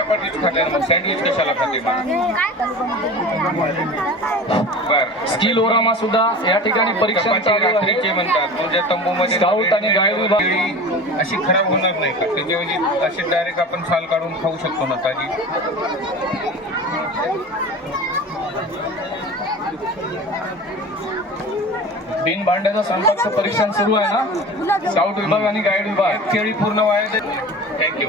चपातीच खाते मग सँडविच कशाला खाते बर स्किल ओरामा सुद्धा या ठिकाणी परीक्षा चालू आहे. रात्रीचे म्हणतात तुझ्या तंबूमध्ये स्काउट आणि गाईड विभाग अशी खराब होणार नाही का त्याच्याऐवजी अशी डायरेक्ट आपण साल काढून खाऊ शकतो ना ताजी. बिन भांड्याचं स्वयंपाकचं परीक्षण सुरू आहे ना स्काउट विभाग आणि गाईड विभाग. केळी पूर्ण वाया थँक्यू.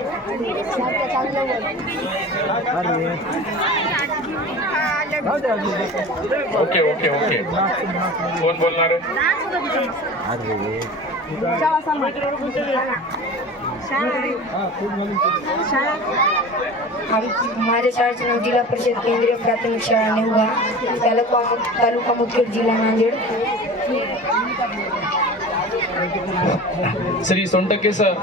ओके ओके ओके कोण बोलणार माझ्या शाळेचे नाव जिल्हा परिषद केंद्रीय प्राथमिक शाळा नेवगा तालुका मुदखेड जिल्हा नांदेड. श्री सोनटके सर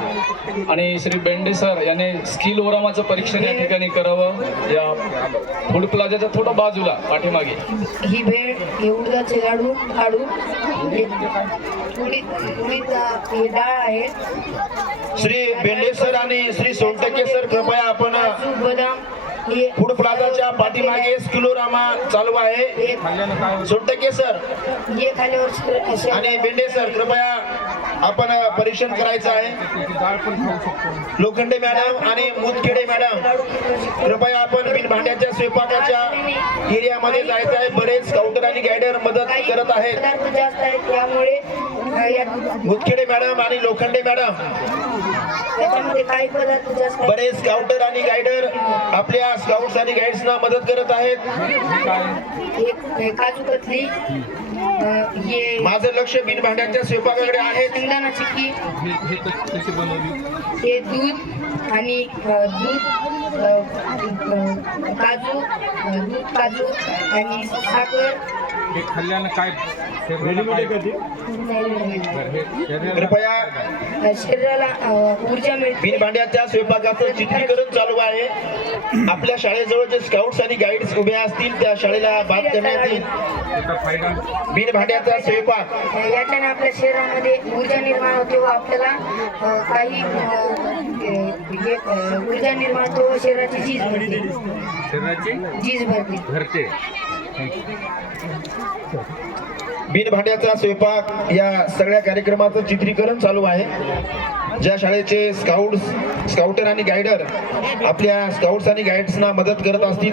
आणि श्री बेंडे सर यांनी स्किल ओरामाचं परीक्षण या ठिकाणी करावं. या फूड प्लाझाच्या थोडं बाजूला पाठीमागे ही भेळ हे उडदाचे लाडू ही डाळ आहे. श्री बेंडे सर आणि श्री सोनटके सर कृपया आपण काजू बदाम हे फूड प्लाझाच्या पाठीमागे स्किलोरामा चालू आहे. सोनटके सर हे खाल्यावर आणि बेंडे सर कृपया आपण परीक्षण करायचं आहे. लोखंडे मॅडम आणि मुदखेडे मॅडम कृपया आपण बिन भांड्याच्या स्वयंपाकाच्या एरियामध्ये जायचं आहे. बरेच काउंटर आणि गायडर मदत करत आहेत. पदार्थ जास्त आहेत त्यामुळे मुदखेडे मॅडम आणि लोखंडे मॅडम त्याच्यामध्ये काही पदार्थ जास्त आहेत. बरेच स्काउटर आणि गायडर आपल्या स्काउट्स आणि गाईड्सना मदत करत आहेत. एक काजू कतली हे माझं लक्ष बिन भांड्याच्या स्वयंपाकाकडे आहे. शेंगदाणा चिक्की हे दूध आणि काजू आणि साखर हे खाल्ल्यानं काय कृपया शरीराला ऊर्जा मिळते. बिन भांड्याच्या स्वयंपाकाचं चित्रीकरण चालू आहे. आपल्या शाळेजवळ जे स्काउट्स आणि गाईड्स उभे असतील त्या शाळेला बाद करण्यात येईल. बिन भांड्याचा स्वयंपाक याच्याने आपल्या शरीरामध्ये ऊर्जा निर्माण होते व आपल्याला काही ऊर्जा निर्माण होते व शरीराची झीज भरते. बिन भांड्याचा स्वयंपाक या सगळ्या कार्यक्रमाचं चित्रीकरण चालू आहे. ज्या शाळेचे स्काउटर आणि गायडर आपल्या स्काउट्स आणि गाईड्सना मदत करत असतील